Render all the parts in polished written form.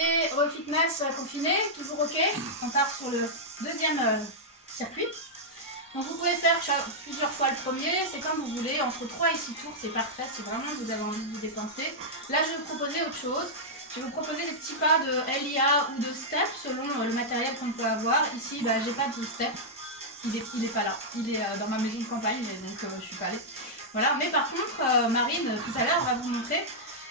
et refitness confiné, toujours ok. On part sur le deuxième circuit. Donc vous pouvez faire plusieurs fois le premier, c'est comme vous voulez, entre 3 et 6 tours, c'est parfait, si vraiment vous avez envie de vous dépenser. Là je vais vous proposer autre chose, je vais vous proposer des petits pas de LIA ou de step selon le matériel qu'on peut avoir. Ici j'ai pas de step, il est pas là, il est dans ma maison de campagne, donc je suis pas allée. Voilà, mais par contre Marine tout à l'heure va vous montrer,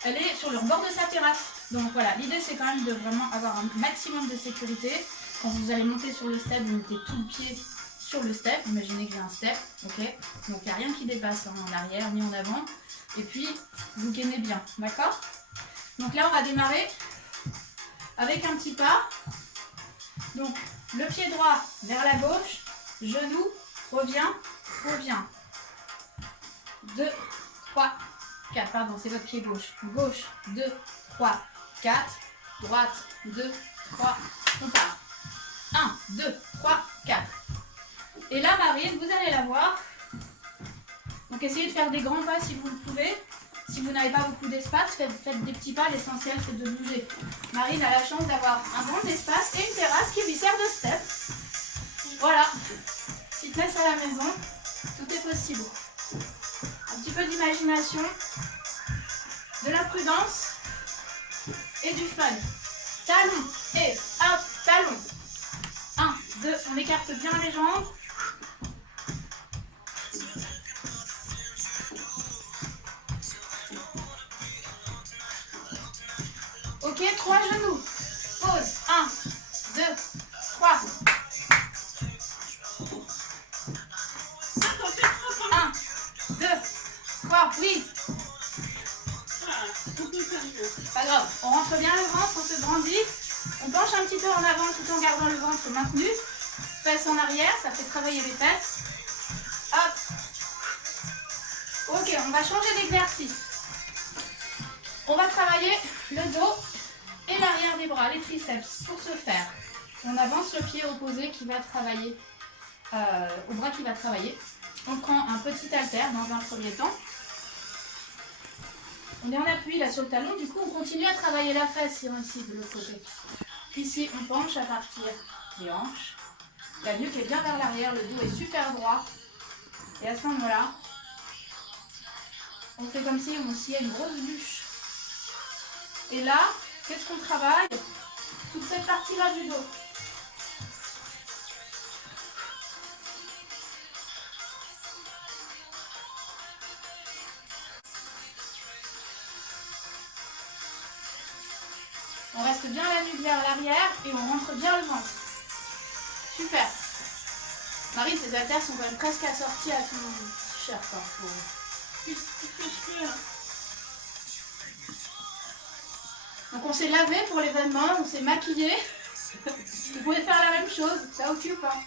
elle est sur le bord de sa terrasse. Donc voilà, l'idée c'est quand même de vraiment avoir un maximum de sécurité. Quand vous allez monter sur le step, vous mettez tout le pied sur le step, imaginez que j'ai un step, ok, donc il n'y a rien qui dépasse en arrière ni en avant, et puis vous gainez bien, d'accord? Donc là on va démarrer avec un petit pas, donc le pied droit vers la gauche, genou, revient, 2, 3, 4, pardon, c'est votre pied gauche, 2, 3, 4, droite, 2, 3, on part, 1, 2, 3, 4. Et là, Marine, vous allez la voir. Donc, essayez de faire des grands pas si vous le pouvez. Si vous n'avez pas beaucoup d'espace, faites des petits pas. L'essentiel, c'est de bouger. Marine a la chance d'avoir un grand espace et une terrasse qui lui sert de step. Voilà. Fitness à la maison. Tout est possible. Un petit peu d'imagination, de la prudence et du fun. Talon et hop, talon. 1, 2, on écarte bien les jambes. Ok, 3 genoux. Pause. 1, 2, 3. 1, 2, 3. Oui. Pas grave. On rentre bien le ventre, on se grandit. On penche un petit peu en avant tout en gardant le ventre maintenu. Fesses en arrière, ça fait travailler les fesses. Hop. Ok, on va changer d'exercice. On va travailler le dos et l'arrière des bras, les triceps. Pour ce faire, on avance le pied opposé qui va travailler, au bras qui va travailler. On prend un petit haltère dans un premier temps. On est en appui là sur le talon, du coup on continue à travailler la fesse ici de l'autre côté. Ici on penche à partir des hanches. La nuque est bien vers l'arrière, le dos est super droit. Et à ce moment-là, on fait comme si on sciait une grosse bûche. Et là, qu'est-ce qu'on travaille? Toute cette partie-là du dos. On reste bien la nuque vers l'arrière et on rentre bien le ventre. Super. Marine, ses haltères sont quand même presque assortis à son t-shirt. Donc on s'est lavé pour l'événement, on s'est maquillé. Vous pouvez faire la même chose, ça occupe. Hein.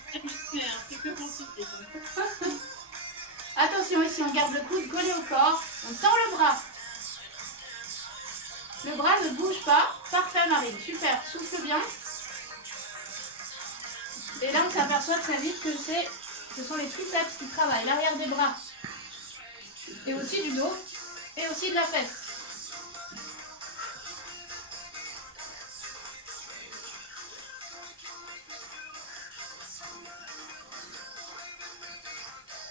Attention, ici on garde le coude collé au corps, on tend le bras. Le bras ne bouge pas. Parfait Marine, super, souffle bien. Et là on s'aperçoit très vite que ce sont les triceps qui travaillent, l'arrière des bras. Et aussi du dos, et aussi de la fesse.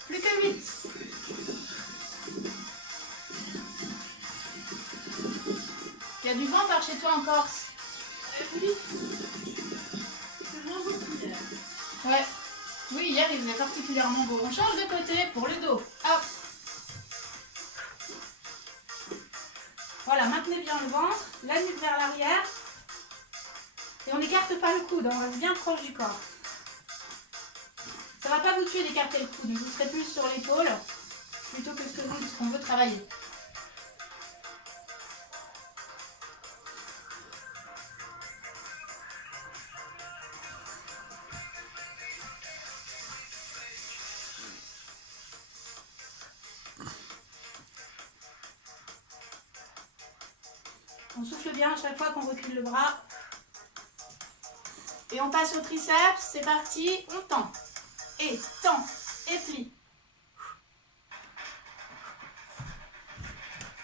Plus que 8. Il y a du vent par chez toi en Corse? Oui. Ouais. Oui, hier il faisait particulièrement beau. On change de côté pour le dos. Hop. Voilà, maintenez bien le ventre, la nuque vers l'arrière. Et on n'écarte pas le coude, on reste bien proche du corps. Ça ne va pas vous tuer d'écarter le coude, vous serez plus sur l'épaule plutôt que ce qu'on veut travailler. On souffle bien à chaque fois qu'on recule le bras. Et on passe au triceps, c'est parti, on tend. Et plie.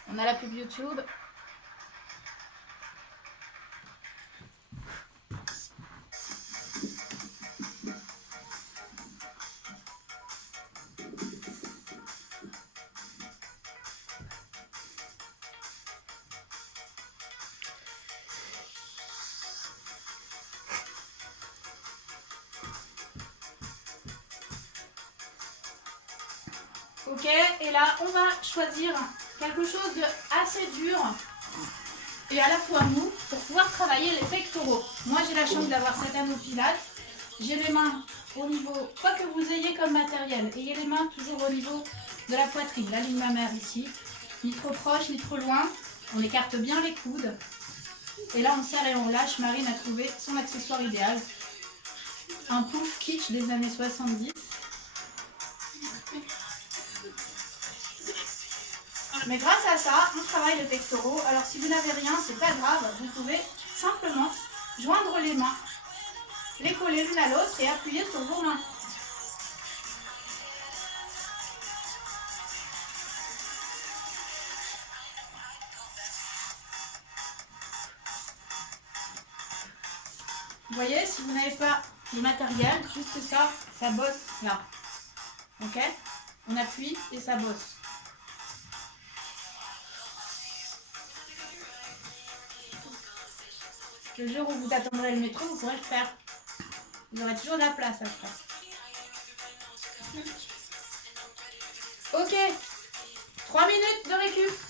On a la pub YouTube. Ok, et là on va choisir quelque chose de assez dur et à la fois mou pour pouvoir travailler les pectoraux. Moi j'ai la chance d'avoir cet anneau Pilates. J'ai les mains au niveau, quoi que vous ayez comme matériel, ayez les mains toujours au niveau de la poitrine, la ligne mammaire ici. Ni trop proche, ni trop loin. On écarte bien les coudes. Et là on serre et on lâche. Marine a trouvé son accessoire idéal. Un pouf kitsch des années 70. Mais grâce à ça, on travaille les pectoraux. Alors si vous n'avez rien, c'est pas grave. Vous pouvez simplement joindre les mains, les coller l'une à l'autre et appuyer sur vos mains. Vous voyez, si vous n'avez pas de matériel, juste ça, ça bosse là. Ok? On appuie et ça bosse. Le jour où vous attendrez le métro, vous pourrez le faire. Vous aurez toujours de la place après. Ok. 3 minutes de récup.